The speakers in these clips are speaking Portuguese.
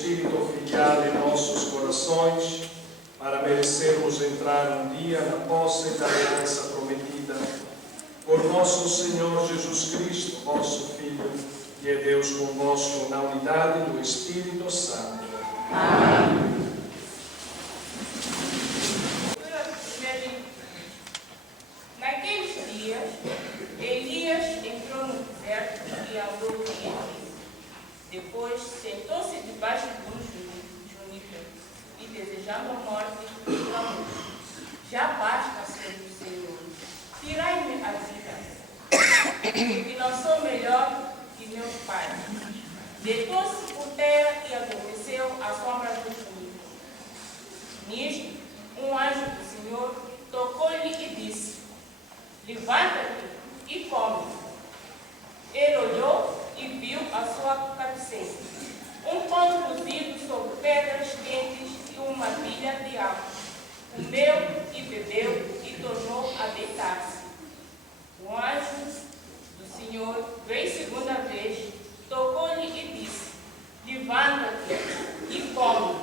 Espírito filial em nossos corações, para merecermos entrar um dia na posse da aliança prometida. Por nosso Senhor Jesus Cristo, vosso Filho, que é Deus convosco na unidade do Espírito Santo. Amém. Naqueles dias, Elias entrou no deserto e andou dias. Depois sentou-se debaixo de um junípero e, desejando a morte, clamou: já basta, Senhor, tirai-me a vida, porque não sou melhor que meus pais. Deitou-se por terra e adormeceu à sombra do junípero. Nisto, um anjo do Senhor tocou-lhe e disse: levanta-te e come. Ele olhou e viu a sua cabeceira, um pão cozido sobre pedras quentes e uma pilha de água. Comeu e bebeu e tornou a deitar-se. O anjo do Senhor veio segunda vez, tocou-lhe e disse: levanta-te e come,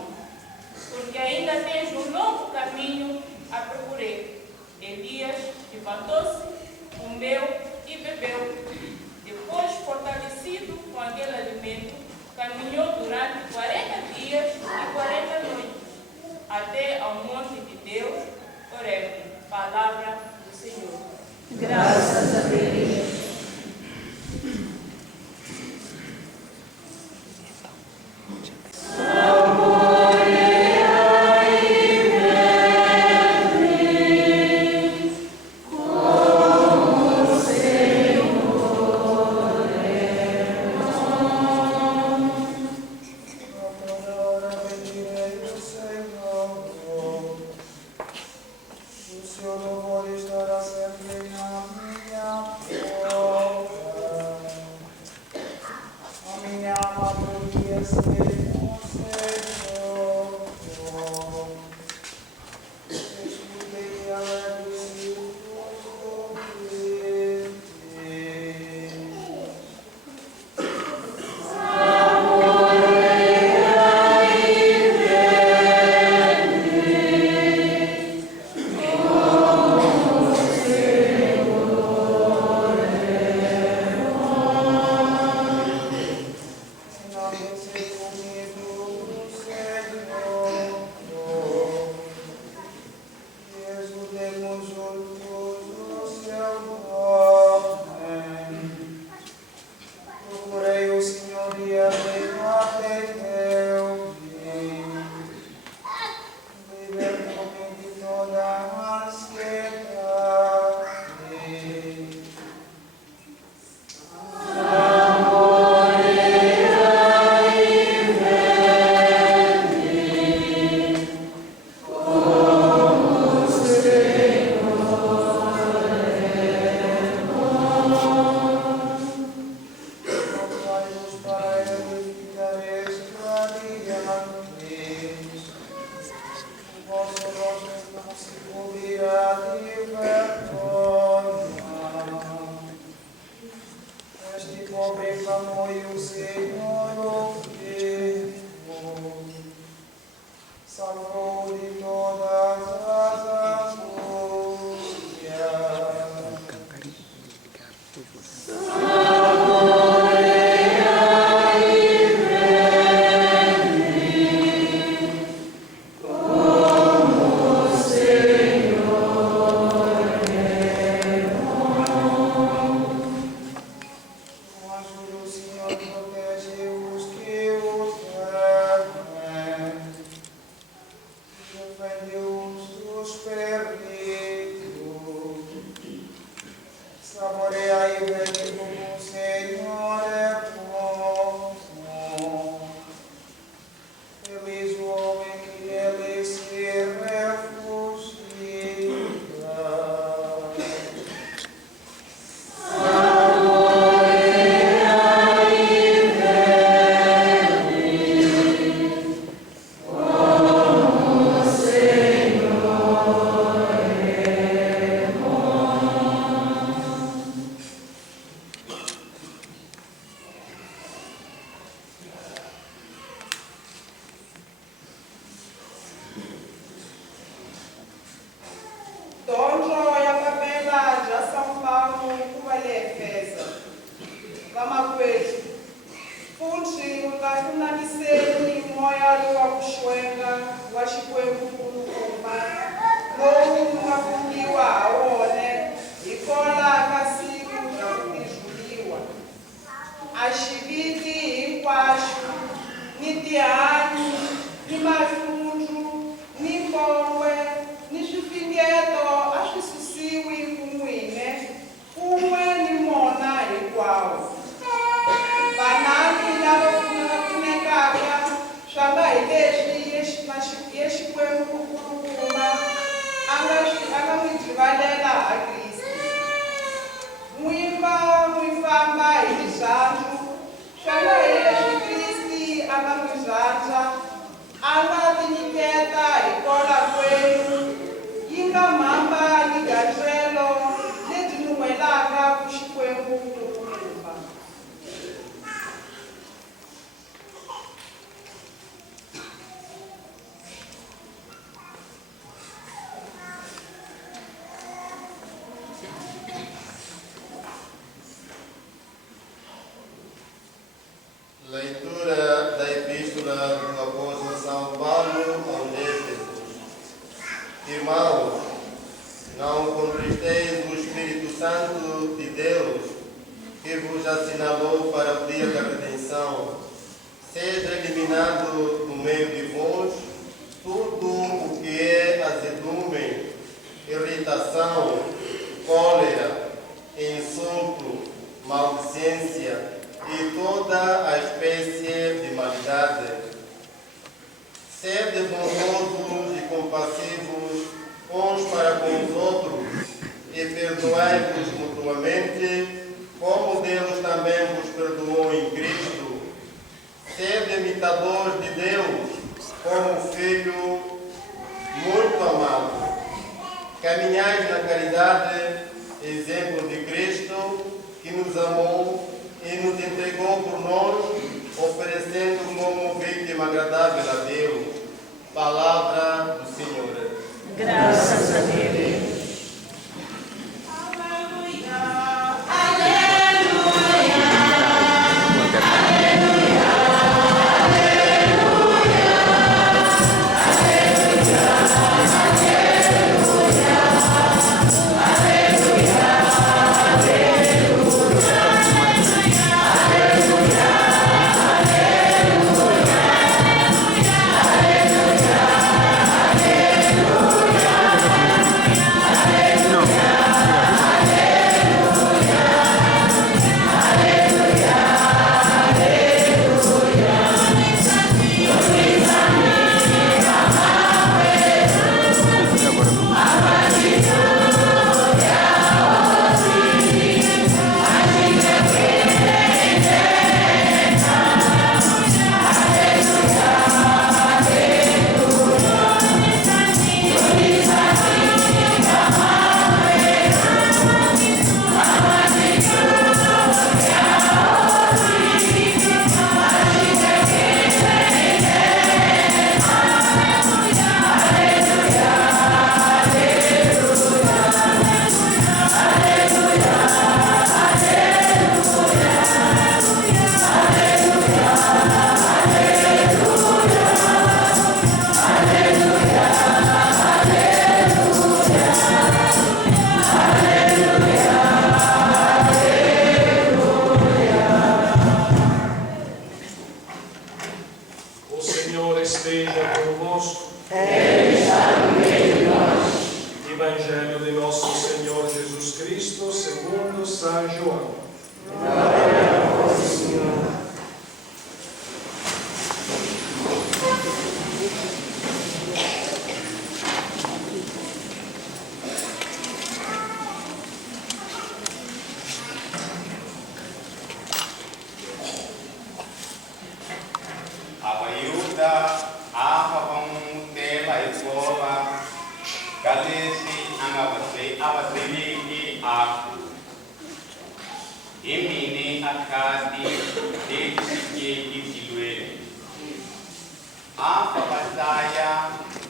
porque ainda tens um longo caminho a percorrer. Elias levantou-se, comeu e bebeu. Depois, fortalecido com aquele alimento, caminhou durante 40 dias e 40 noites, até ao monte de Deus, Horebe. Palavra do Senhor. Graças a Deus. Senhor, louvor estará sempre na minha Xikwembu kulukumba lowu nga vumbiwa ha wona hikwalaho ka siku ra ku tijuliwa. A xiviti hinkwaxo ni tihanyi ni mahlundzu ni mbongwe ni swifingeto a swi susiwi ku n'wine kun'we ni mona hinkwawo. Vanani lava pfunekaka swa nga hi leswi Xikwembu kulukumba a nga n'wi rivalela ha Kristu. N'wimba n'wi famba hi rizhandzu swa nga hi leswi Kristi a nga n'wi rhandza a nga tinyiketa hi kona kwenu yi nga mhamba ni gandlelo lebyi nuhelaka ku Xikwembu kulukumba. Leitura da Epístola do Apóstolo São Paulo aos Éfesos. Irmãos, não contristeis o Espírito Santo de Deus, que vos assinalou para o dia da redenção. Seja eliminado do meio de vós tudo o que é azedume, irritação, cólera, insulto, maldicência e toda a espécie de maldade. Sede bondosos e compassivos uns para com os outros e perdoai-vos mutuamente, como Deus também vos perdoou em Cristo. Sede imitadores de Deus, como Filho muito amado. Caminhais na caridade, exemplo de Cristo, que nos amou e nos entregou por nós, oferecendo como vítima agradável a Deus. Palavra do Senhor. Graças a Deus. Evangelho de nosso Senhor Jesus Cristo, segundo São João. Glória a vós, Senhor. Abayuda, Apapam, Tela, Escova, Galesi, Abasili e Aku. Emine Akadi, Dedisike e Siluele. Apapataya,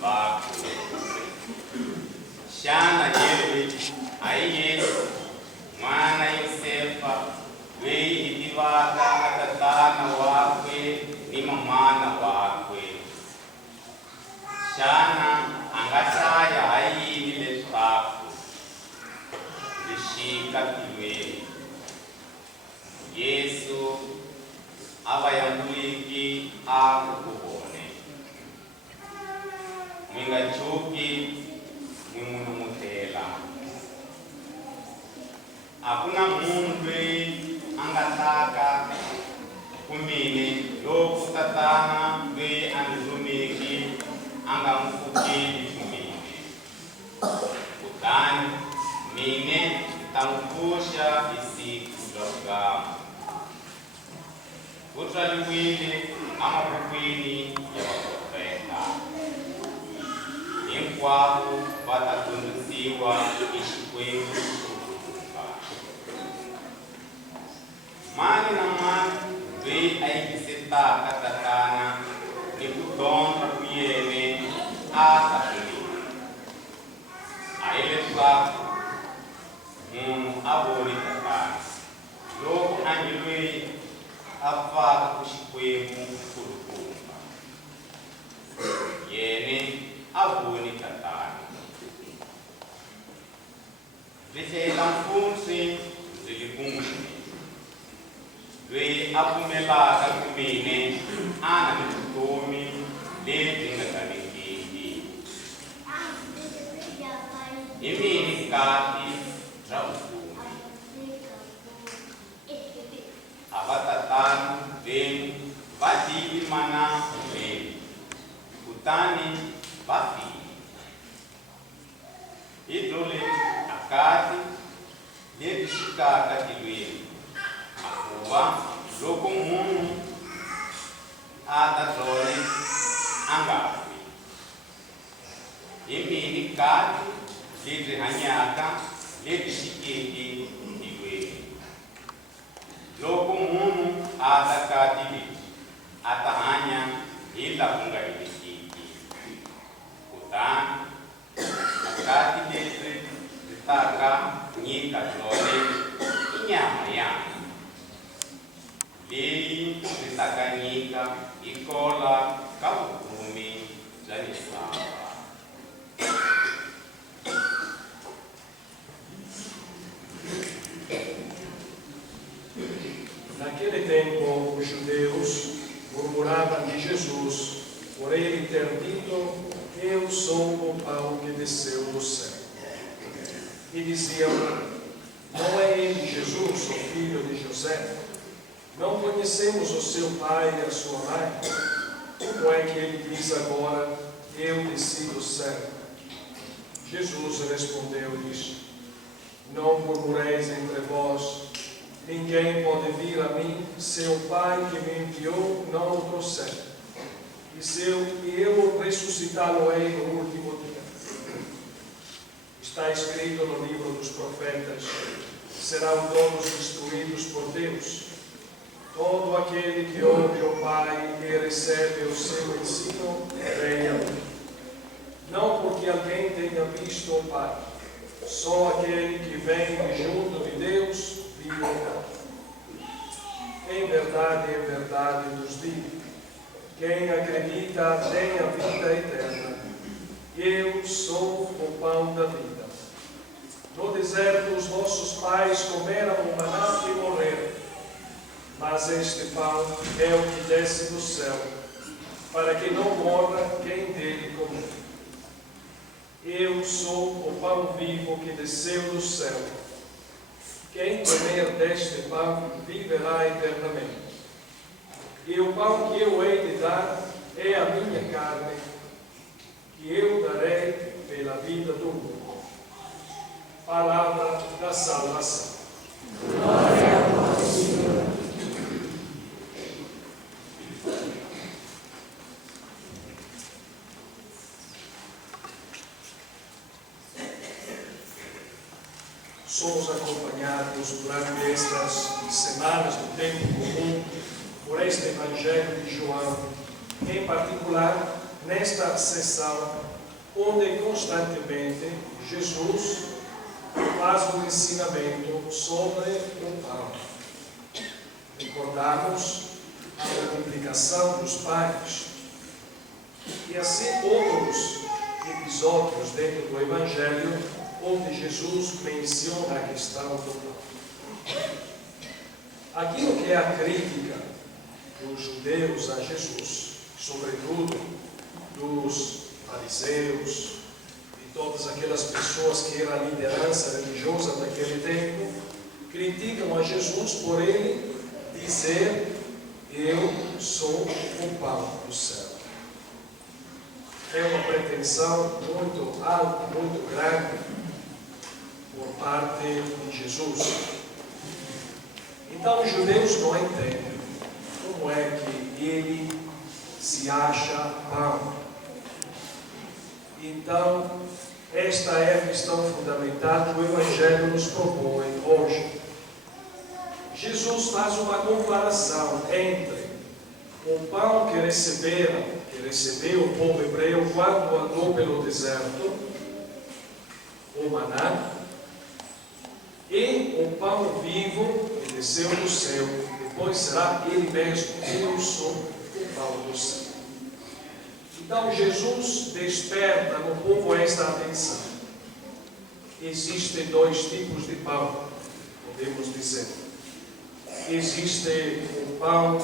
Baku. Shana Yewe, Aye, Mana Yosefa, Wei Idiwada, Atatana Wakwe, ni mamana wakwe. Shana katilwele. Yesu avayambuliki akukubone. Mwingachuki mwimunumutela. Hakuna mundu angataka kumine loku tatana lwe andizumiki angamfukili kumine. Kutani mine tamkusha isiku zakugamu. Kutraliwile amapukwini ya waprofeta. Inkwapo watatundusiwa ishikwengu kukutuka. Mani na mani dwe aikiseta katatana ni kudonta kuyene ata kulina. Aile twaku munu aboli tatana. Loko anjilwe afaka kushikwemu kulukumba. Yene abuni tatana. Vishela mfunsi zilikumuni. Lwe apumelaka kumine ana mitutomi leti ngatalikiki. Imini kati za ufumi. Abatatanu venu vadili mana venu. Kutani vafili. Idole akati leti shikaka kilwenu. Akuwa loko munu atatole angapi. Imini kati leti hanyaka leti shikiki kilwenu. Loko munu atakati atahanya ila kungalikiki. Kutani akati leti litaka nyika tole inyama yangu. Lei litaganyika ikola kabukumi za nisaba. Naquele tempo, os judeus murmuravam de Jesus por ele ter dito: Eu sou o pão que desceu do céu. E diziam: Não é ele Jesus, o filho de José? Não conhecemos o seu pai e a sua mãe? Como é que ele diz agora: Eu desci do céu? Jesus respondeu e disse: Não murmureis entre vós. Ninguém pode vir a mim se o Pai que me enviou não o trouxer. E eu o ressuscitá-lo-ei no último dia. Está escrito no livro dos profetas: serão todos destruídos por Deus. Todo aquele que ouve o Pai e recebe o seu ensino, venha a mim. Não porque alguém tenha visto o Pai, só aquele que vem de junto de Deus viu o Pai. Em verdade vos digo: quem acredita tem a vida eterna. Eu sou o pão da vida. No deserto os vossos pais comeram o maná e morreram. Mas este pão é o que desce do céu, para que não morra quem dele comer. Eu sou o pão vivo que desceu do céu. Quem comer deste pão viverá eternamente. E o pão que eu hei de dar é a minha carne, que eu darei pela vida do mundo. Palavra da salvação. Glória a vós, Senhor. Somos acompanhados durante estas semanas do tempo comum por este Evangelho de João, em particular nesta sessão onde constantemente Jesus faz um ensinamento sobre o pão. Recordamos a multiplicação dos pães e assim outros episódios dentro do Evangelho onde Jesus menciona a questão do pão. Aquilo que é a crítica dos judeus a Jesus, sobretudo dos fariseus e todas aquelas pessoas que eram a liderança religiosa daquele tempo, criticam a Jesus por ele dizer: eu sou o pão do céu. É uma pretensão muito alta, muito grande por parte de Jesus. Então os judeus não entendem como é que ele se acha pão. Então, esta é a questão fundamental que o Evangelho nos propõe hoje. Jesus faz uma comparação entre o pão que recebeu o povo hebreu quando andou pelo deserto, o maná, e o pão vivo que desceu do céu, depois será ele mesmo: eu sou o pão do céu. Então Jesus desperta no povo esta atenção. Existem dois tipos de pão, podemos dizer. Existe o pão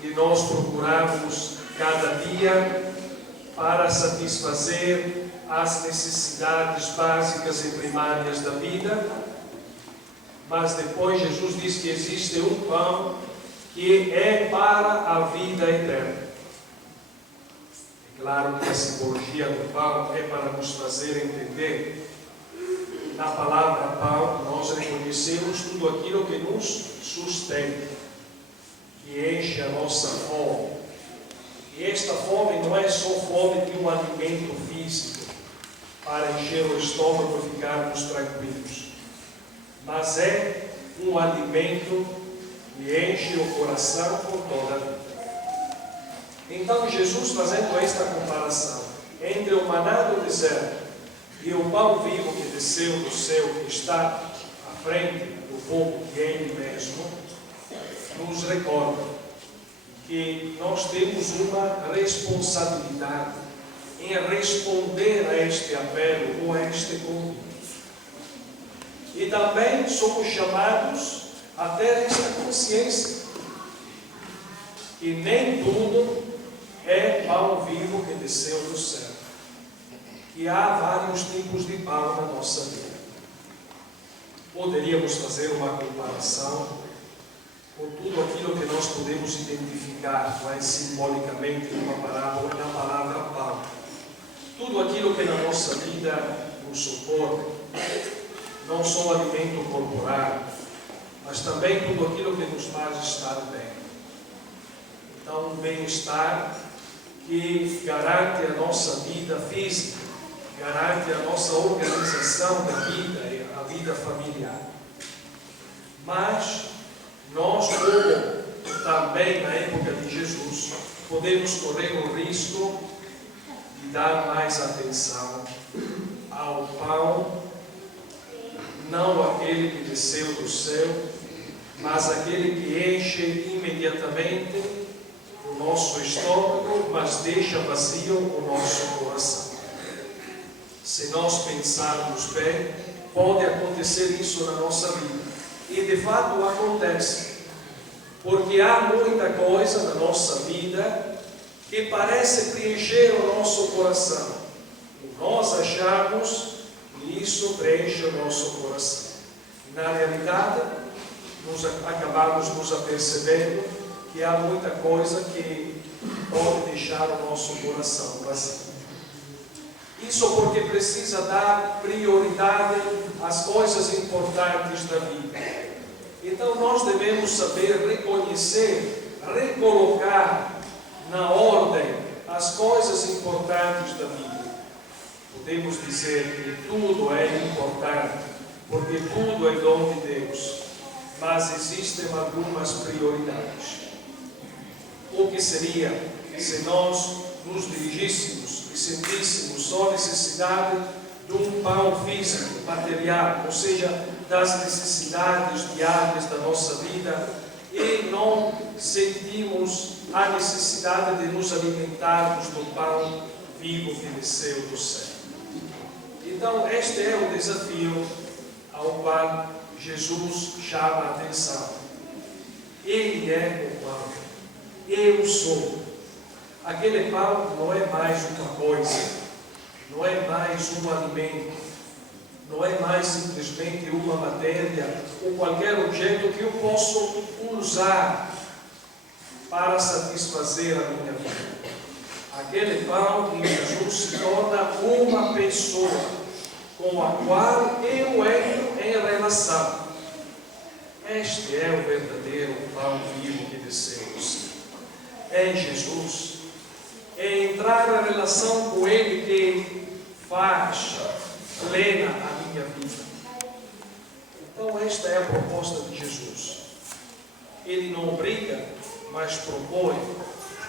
que nós procuramos cada dia para satisfazer as necessidades básicas e primárias da vida, mas depois Jesus diz que existe um pão que é para a vida eterna. É claro que a simbologia do pão é para nos fazer entender. Na palavra pão, nós reconhecemos tudo aquilo que nos sustenta, que enche a nossa fome. E esta fome não é só fome de um alimento físico, para encher o estômago e ficarmos tranquilos, mas é um alimento que enche o coração por toda a vida. Então Jesus, fazendo esta comparação entre o maná do deserto e o pão vivo que desceu do céu, que está à frente do povo, que é Ele mesmo, nos recorda que nós temos uma responsabilidade em responder a este apelo ou a este convite. E também somos chamados a ter esta consciência que nem tudo é pão vivo que desceu do céu, que há vários tipos de pão na nossa vida. Poderíamos fazer uma comparação com tudo aquilo que nós podemos identificar, simbolicamente, numa parábola, na palavra pão. Tudo aquilo que na nossa vida nos suporta, não só o alimento corporal, mas também tudo aquilo que nos faz estar bem. Então, um bem-estar que garante a nossa vida física, garante a nossa organização da vida e a vida familiar. Mas nós, como também na época de Jesus, podemos correr o risco de dar mais atenção ao pão, não aquele que desceu do céu, mas aquele que enche imediatamente o nosso estômago, mas deixa vazio o nosso coração. Se nós pensarmos bem, pode acontecer isso na nossa vida. E de fato acontece. Porque há muita coisa na nossa vida que parece preencher o nosso coração. E nós achamos que isso preenche o nosso coração. Na realidade, acabamos nos apercebendo que há muita coisa que pode deixar o nosso coração vazio. Isso porque precisa dar prioridade às coisas importantes da vida. Então nós devemos saber reconhecer, recolocar na ordem as coisas importantes da vida. Podemos dizer que tudo é importante, porque tudo é dom de Deus, mas existem algumas prioridades. O que seria se nós nos dirigíssemos e sentíssemos só necessidade de um pão físico, material, ou seja, das necessidades diárias da nossa vida, e não sentimos a necessidade de nos alimentarmos do pão vivo que desceu do céu. Então, este é o desafio ao qual Jesus chama a atenção. Ele é o pão. Eu sou. Aquele pão não é mais uma coisa, não é mais um alimento, não é mais simplesmente uma matéria ou qualquer objeto que eu posso usar para satisfazer a minha vida. Aquele pão em Jesus se torna uma pessoa com a qual eu entro em relação. Este é o verdadeiro pão vivo que desceu do céu. É Jesus. É entrar em relação com Ele que faz plena a minha vida. Então esta é a proposta de Jesus. Ele não obriga, mas propõe.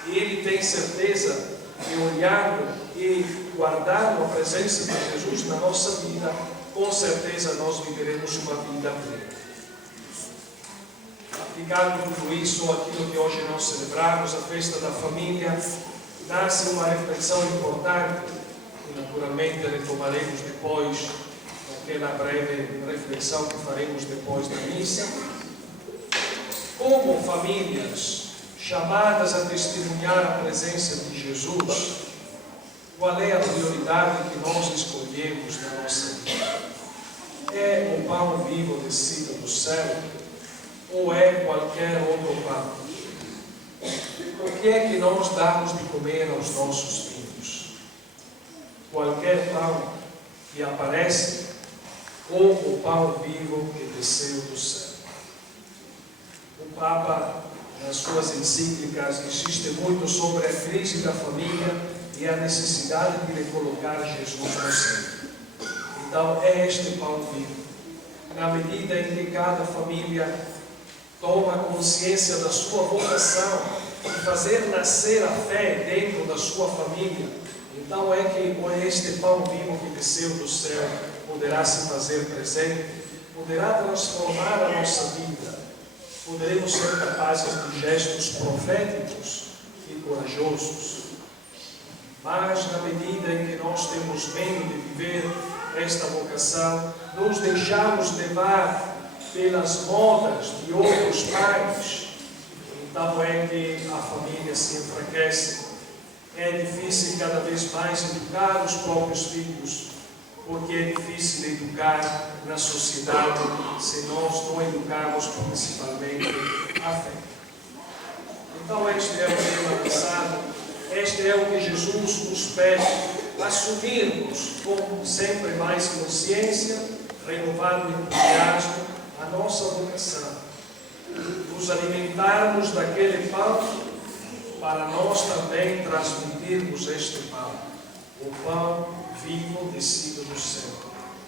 E Ele tem certeza que olhando e guardando a presença de Jesus na nossa vida, com certeza nós viveremos uma vida plena. Aplicando tudo isso, aquilo que hoje nós celebramos, a festa da família, nasce uma reflexão importante, que naturalmente retomaremos depois, naquela breve reflexão que faremos depois da missa. Como famílias chamadas a testemunhar a presença de Jesus, qual é a prioridade que nós escolhemos na nossa vida? É o pão vivo descido do céu ou é qualquer outro pão? O que é que nós damos de comer aos nossos filhos? Qualquer pão que aparece ou o pão vivo que desceu do céu? O Papa, nas suas encíclicas, insiste muito sobre a crise da família e a necessidade de recolocar Jesus no centro. Então, é este pão vivo. Na medida em que cada família toma consciência da sua vocação de fazer nascer a fé dentro da sua família, então é que este pão vivo que desceu do céu poderá se fazer presente, poderá transformar a nossa vida. Poderemos ser capazes de gestos proféticos e corajosos. Mas, na medida em que nós temos medo de viver esta vocação, nos deixamos levar pelas modas de outros pais, então é que a família se enfraquece. É difícil cada vez mais educar os próprios filhos, porque é difícil educar na sociedade se nós não educarmos principalmente a fé. Então este é o tema passado, este é o que Jesus nos pede, assumirmos com sempre mais consciência, renovado entusiasmo, a nossa vocação, nos alimentarmos daquele pão para nós também transmitirmos este pão, o pão vivo descido do céu,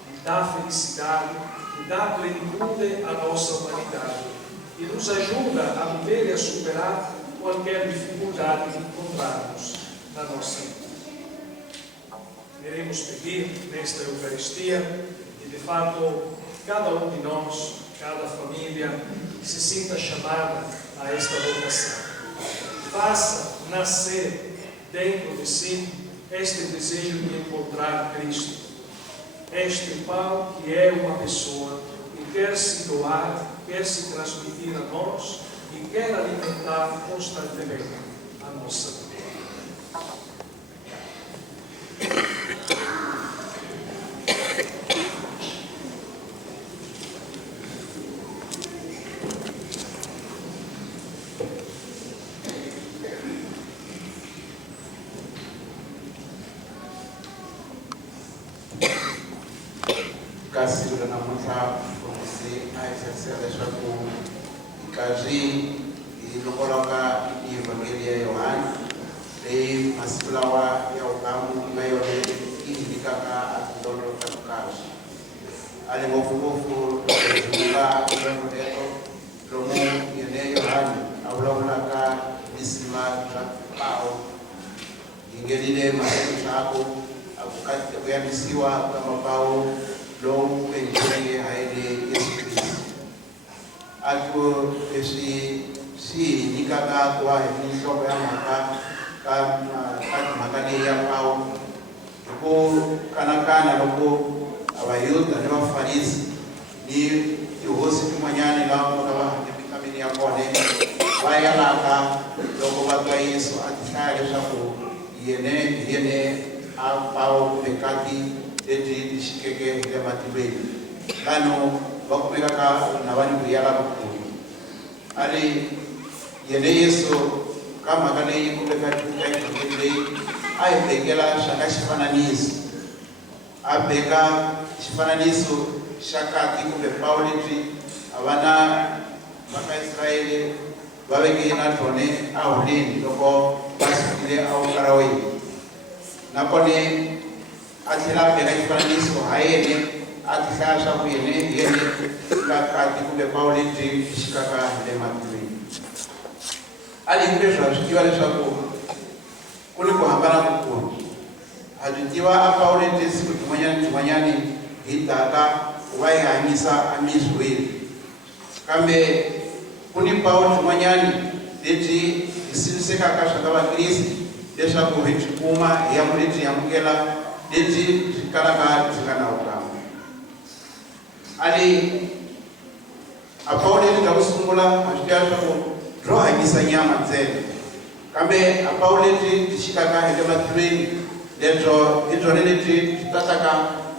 que dá felicidade, que dá plenitude à nossa humanidade e nos ajuda a viver e a superar qualquer dificuldade que encontrarmos na nossa vida. Queremos pedir nesta Eucaristia que de fato cada um de nós, cada família, se sinta chamada a esta vocação. Faça nascer dentro de si este desejo de encontrar Cristo. Este pão que é uma pessoa que quer se doar, quer se transmitir a nós e quer alimentar constantemente a nossa vida. Kasih na masa komisi ISSL Shaku ikazi ilokoloka Evangelia Yohana de masulawa ya ukamu mayone indikaka atundolo katukasi ale ngofu kuka kuremoteto lomu yene Yohana awulawulaka bisima pao ingelile masemu chako akukati kuyandisiwa kama pao long penjuri haile Yesu Kristo. Ako si nikaka kwa ni shoga maka makani ya pao ku kanakana loko abayuda ni vafarisi ni tihosi tin'wanyani lava va mikamini ya kona va yalaka loko va twa Yesu a ti hlaya leswaku yene a pawo kumbe kati leti ti xikeke hi le matilweni vanhu va kumekaka na vanhu ku yala vukulu ali yene Yesu ka mhaka leyi kumeka eka leyi a hi bekela xaka xifananiso a beka xifananiso xa kati kumbe pawo leti vana va ka Israyele va veke na tone a holeni loko va sukile a vukarawini nakona a tlhela a beka xifananiso ha yene a ti hlaya swa ku yene ka kati kumbe pawo leti xikaka hi le matilweni a li leswi ha swi tiva leswaku ku ni ku hambana kukulu ha byi tiva a pawo leti siku tin'wanyani hi taka ku va yi hanyisa amizweni kambe ku ni pawo tin'wanyani leti hi sindzisekaka swa ka vakriste leswaku hi byi kuma hi ya ku lebyi amukela lebyi byi kalaka byi nga na vukan'we ali a pawo leti bya ku sungula ha swi tiva leswaku byo hanyisa nyama ntsena kambe a pawo leti byi xikaka hi le matilweni lebyo hi byona lebyi byi tataka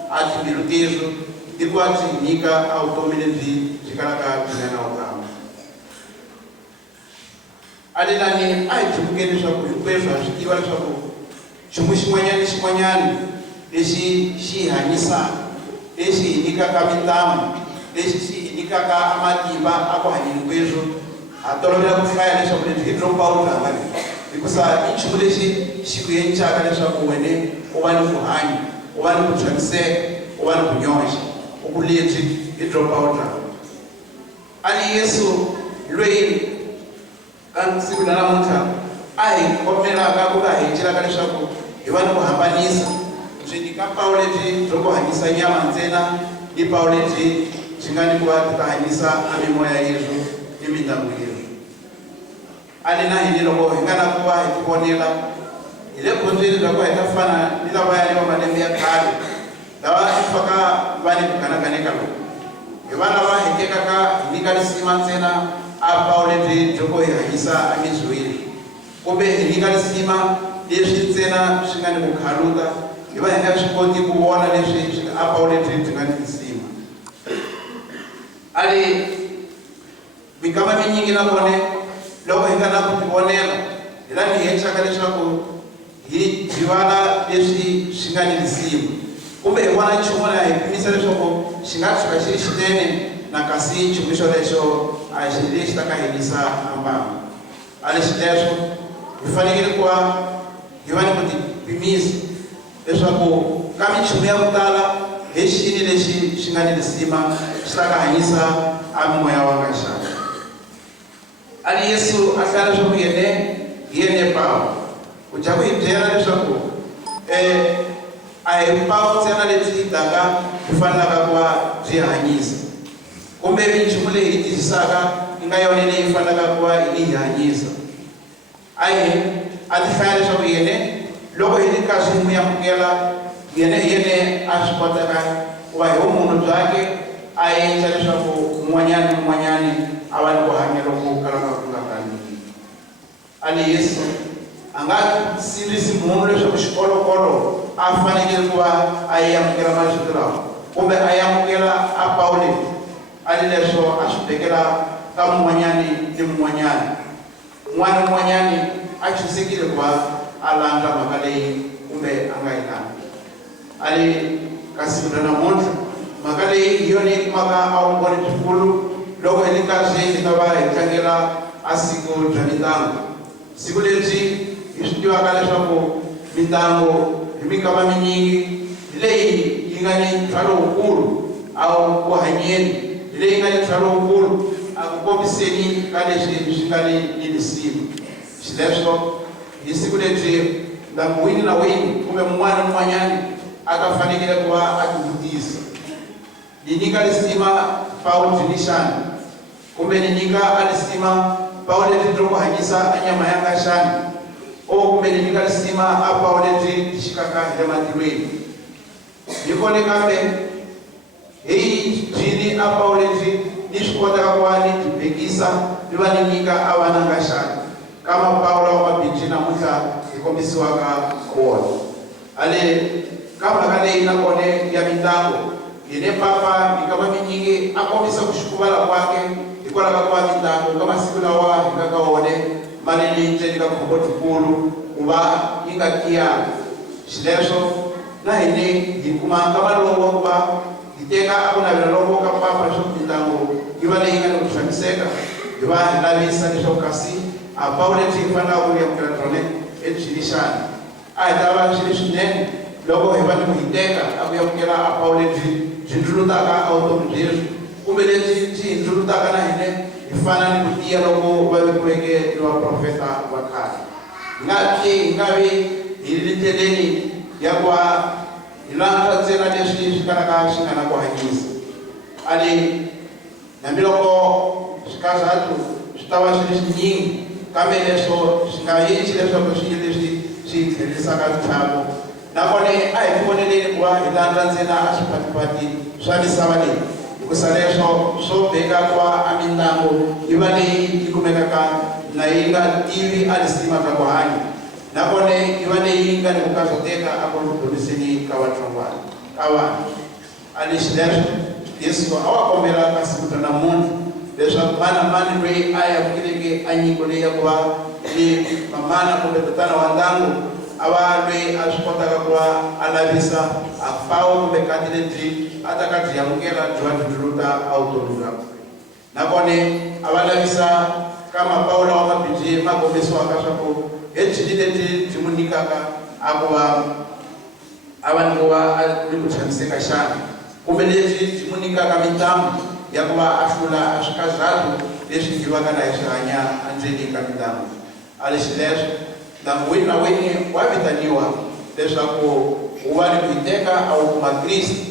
a timbilu tezo ti ku a byi nyika a vutomi lebyi byi kalaka byi nga na vukan'we ali lani a hi byivukeni leswaku hinkweswo ha swi tiva leswaku nchumu xin'wanyani lexi xi hi hanyisaka lexi hi nyikaka mintamu lexi xi hi nyikaka amatimba a ku hanya hinkweswo ha tolovela ku hlaya leswaku lebyi hi byo pawo hlangani hikusa i nchumu lexi xi ku yencaka leswaku wene u va ni ku hanya u va ni ku tshamiseka u va ni ku nyoxa u ku lebyi hi byo pawo hlangani ali Yesu loyi ka siku la namuntlha a hi kombelaka ku va hi celaka leswaku hi va ni ku hambanisa byi ka pawo lebyi byo ku hanyisa nyama ntsena ni pawo lebyi byi nga ni ku va ti hanyisa a mimoya yesu ni mindyangu yesu ali na hini loko hi nga na ku va hi ti vonela hi le khombyeni bya ku hi ta fana ni lavaya va malembe ya khale lava hi faka va ni ku kanakaneka loko hi va lava hi tekaka hi nyika risima ntsena a pawo lebyi byo ku hi hanyisa amizweni kumbe hi nyika risima leswi ntsena swi nga ni ku khaluta hi va hi nga swi koti ku vona leswi a pawo lebyi byi nga ni risima ali mikama minyingi na vone loko hi nga na ku tivonela hi la ni henhlaka leswaku hi byivala leswi swi nga ni risima kumbe hi vona nchumu la hi pimisa leswaku xi nga tshuka xi ri xinene na kasi nchumu xolexo a xi lexi ta ka helisa ambala a lexi leswo hi fanekele ku va hi va ni ku tipimisa leswaku ka minchumu ya ku tala hi xini lexi xi nga ni risima xi ta ka hanyisa a mimoya wa ka xana ali Yesu a hlaya leswaku yene pawo ku dya ku hi byela leswaku a hi pawo ntsena lebyi hi taka hi fanelaka ku va byi hanyisa kumbe minchumu leyi hi tiyisaka yi nga yona leyi fanelaka ku va hi hanyisa a ti hlaya leswaku yene loko hi ri kahle hi n'wi amukela yene a swi kotaka ku va hi vumunhu byake a endla leswaku un'wanyani a va ni ku hanya loko kalaka ku nga kaniki ali Yesu a nga sindzisi munhu leswaku xikolokolo a fanekele ku va a yi amukela marito lawa kumbe a yi amukela a pawo leyi ali leswo a swi bekela ka mun'wanyani ni mun'wanyani un'wanyani a chusekile ku va a landza mhaka leyi kumbe a nga yi landza ali ka siku ra namuntlha mhaka leyi hi yona yi kumaka a vumbhoni byikulu loko hi ri kahle hi ta va hi tlangela a siku bya mitlangu siku lebyi hi swi tivaka leswaku mitlangu hi mikama minyingi hi leyi yi nga ni nthwalo wukulu a ku hanyeni hi leyi nga ni nthwalo wukulu a ku kombiseni ka leswi swi nga ni risima xileswo hi siku lebyi ndyangu wini na wini kumbe mun'wana na mun'wanyani a ta fanekele ku va a ti vutisa ni nyika risima pawo byi ni xana kumbe ni nyika a risima pawo lebyi byo ku hanyisa a nyama ya nga xana ou kumelimika lisima apa oleti shikaka lematilweni nikone kambe hii jini apa oleti nishikota kwani tibekisa livanika avana ngashani kama Paula wa bijina muta ikombisiwaka kuona ale kama kale inakone ya mitango ine papa mikama minyingi akombisa kushukubala kwake ikola kwa mitango kama siku na wa ikakaone malili nje nikakuboti kulu uba ingakia shileso na ine ikuma kama longo kwa iteka akuna vile longo kama papa shuku mitango ibale inga nukushamiseka ibale nalisa nishokasi Paula tifana kuli ya mkratone etchilishani aitaba chilishine logo hebani muhiteka akuya mkera Paula jindulutaka automjesu kumbelezi jindulutaka na hine ifana ni kutia logo wale kuweke wa profeta wakati ngavi iliteleni ya kwa ilanta zena deshi shikanaka shikana kwa hakisi ali nambiloko shikaza hatu shitawa shilishi nyingi kameleso shingayishi leso kushiyeleshi shitelisa katabo nakone aifoneleni kwa ilandanzena ashipatipati swalisawali kusaleso sobeka kwa amindango ibane ikumekaka na inga ivi alisimaka kwa hani nakone ibane inga ni kukazoteka akoludomiseni kawatongwani kawani alishileso yesu awakomela kasikutana mundu Desa mana mani rei aya mkileke anyikole ya kwa ni mamana kubetatana wandangu awa rei asupotaka kwa alavisa afao kubekadileti hata kati ya mkela juatutuluta au tolula nakone awalavisa kama Paula wamapiji magomeso wakashapo echidileti timunikaka akuwa awanikuwa alikuchaniseka shana kumbeleti timunikaka mitamu yakuba ashula ashikazatu leshijiwaka na ishanya anjeni kamidamu alishilesh na mwina wenye wabitaniwa lesha ko uwani kuiteka au kuma Kristi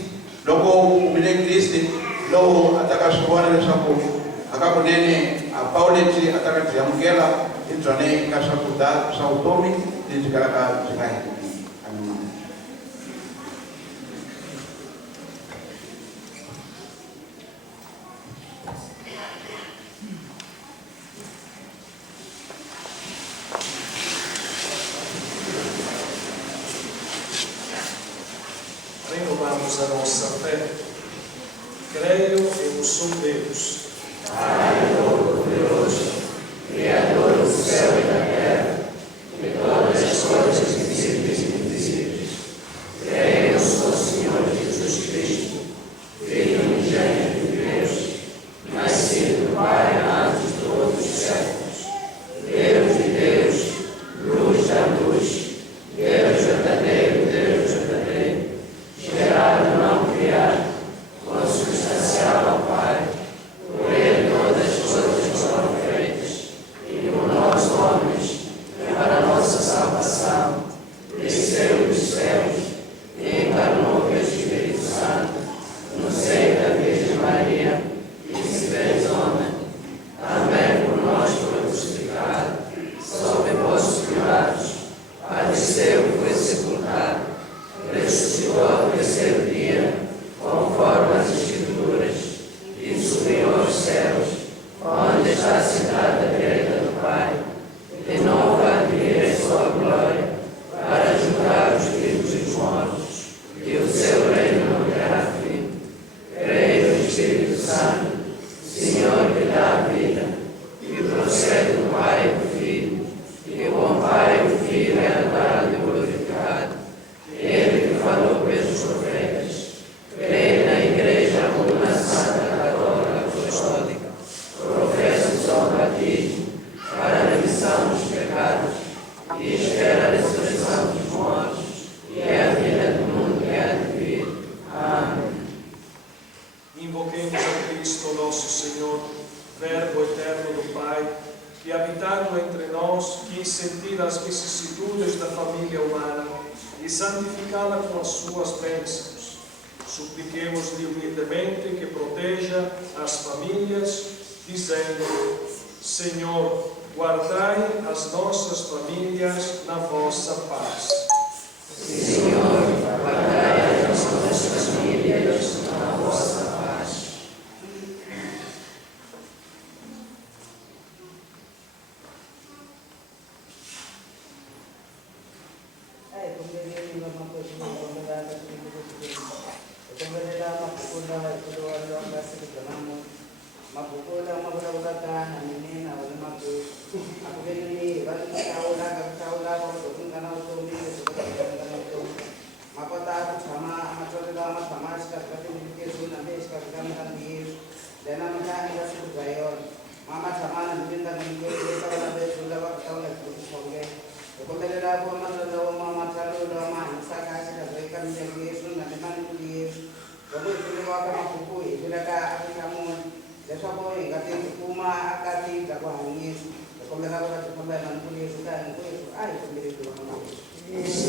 loko umile Kristi loko atakashubwana lesha ko akakunene apauleti atakatiamukela itwane kashakuda shautomi lijikalaka jinahi amin. Renovamos a nossa fé. Creio em um só Deus, Pai Todo-Poderoso, Criador do céu e da terra, de todas as coisas visíveis e invisíveis. Creio em um só Senhor Jesus Cristo, Filho unigênito de Deus, nascido do Pai antes de todos os séculos, Deus de Deus, luz da luz, Deus verdadeiro, Deus verdadeiro, gerado, não criado, consubstancial ao Pai. Por ele todas as coisas foram feitas, e por nós homens, para a nossa salvação, desceu dos céus e encarnou pelo Espírito Santo, no seio da Virgem Maria, e se fez homem. Também por nós foi crucificado, sob Pôncio Pilatos, padeceu, foi sepultado, ressuscitou ao terceiro dia, conforme as Escrituras, e subiu aos céus, onde está sentado à direita do Pai, de novo há de vir em sua glória, para julgar os vivos e os mortos, e o seu reino não terá fim. Creio no Espírito Santo, Senhor que dá a vida, que procede do Pai e do Filho, e com o Pai e o Filho é adorado e glorificado. Ele que falou pelos profetas. Creio na Igreja Una Santa Católica Apostólica, professo só o batismo para a remissão dos pecados e espera a ressurreição dos mortos e a vida do mundo que há de vir. Amém. invoquemos a Cristo nosso Senhor, Verbo eterno do Pai, que habitando entre nós, quis sentir as vicissitudes da família humana e santificá-la com as suas bênçãos. Supliquemos-lhe humildemente que proteja as famílias, dizendo: Senhor, guardai as nossas famílias na vossa paz. Senhor, guardai as nossas famílias na vossa paz. Yesu